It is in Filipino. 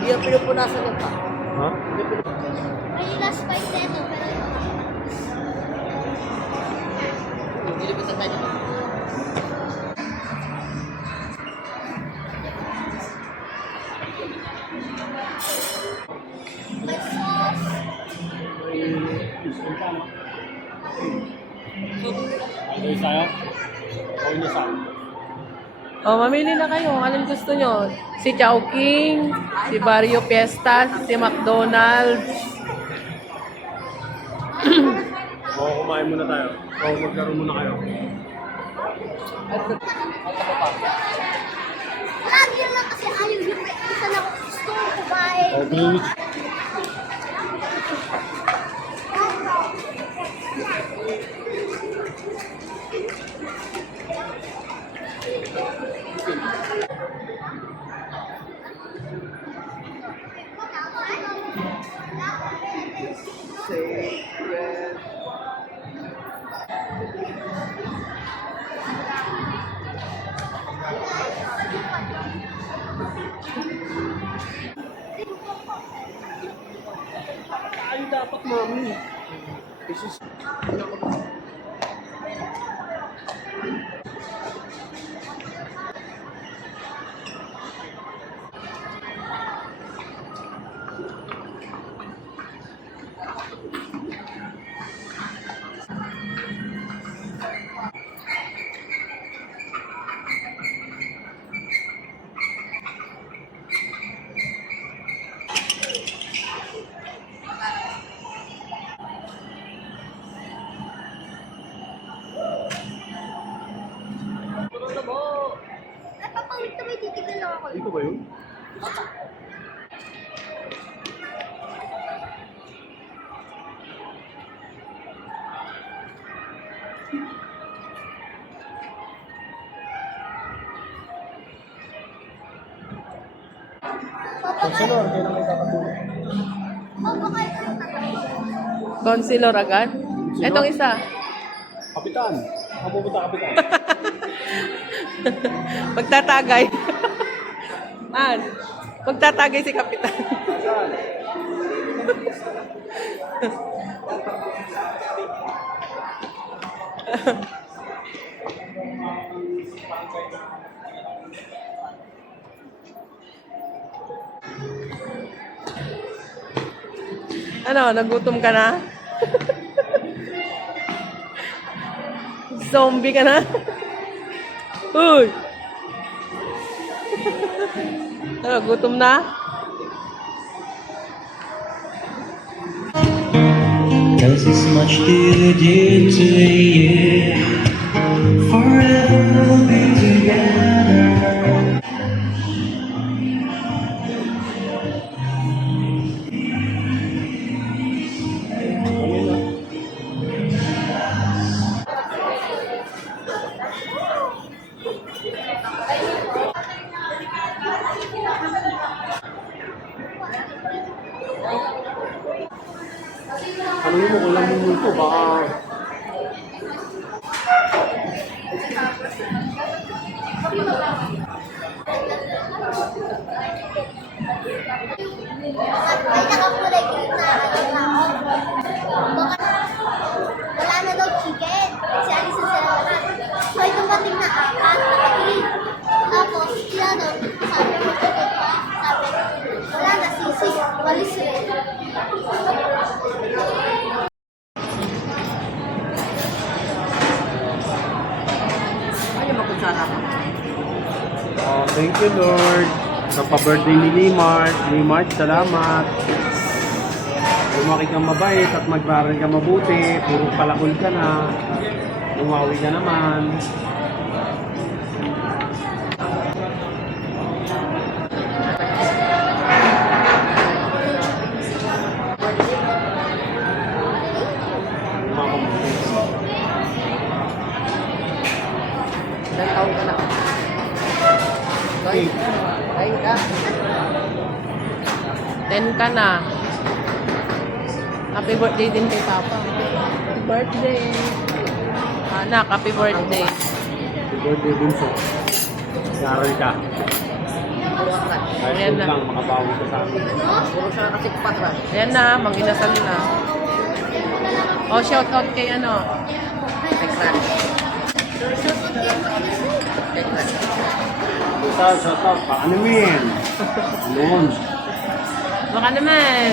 Hindi yung pinupunasan niya pa. Ha? May last fight nito, pero Nilipitan tayo. may sauce. Ay, sa'yo? Gawin niyo sa'yo. Oh, mamili na kayo. Anong gusto nyo? Si Chowking, si Barrio Fiesta, si McDonald's. O, kumain muna tayo. O, magkaroon muna kayo. Lagi lang kasi ayaw yung may isa na gusto ko kumain. O, greenwich. Tayo dapat, mami. This is... Napapawit na may titignan lang ako. Dito ba yun? Consular, kaya na may kakatulong. Concealer agad. Etong isa. Kapitan! Ang pupunta kapitan. Magtatagay. An, magtatagay si Kapitan. Ano, nagutom ka na? Zombie ka na? Uy! Ano, gutom na? Cause it's much too dear to you. Forever we'll be together. Ano yun mo kung lang yung multo, baka... May nakakulay green na tao. Wala na daw chicken. Kasi alisin sila lahat. So, ay dumating na apat na green. Tapos, sila daw, sabi mo ito pa. Sabi, wala na sisi. Walis rin. Ano makutsara ka? Oh, thank you, Lord. Sa pa-birthday ni Limart. Limart, salamat. Lumaki kang mabait at mag-aral ka mabuti. Puro palakol ka na. Lumawi ka naman. Ilang taon ka na? Okay. Ay ka. 10 ka na. Happy birthday din kay Papa. Happy birthday. Anak, happy birthday. Happy birthday din sa Naaral ka. Puro aklat. Kahit Ayan doon na. lang, makabawi ka sa amin. Puro siya kasi patran. Ayan na, manginasal na. O, shoutout kay ano. Kay Crush. Kay Crush. Shut up. Baka namin. Noon. Baka naman.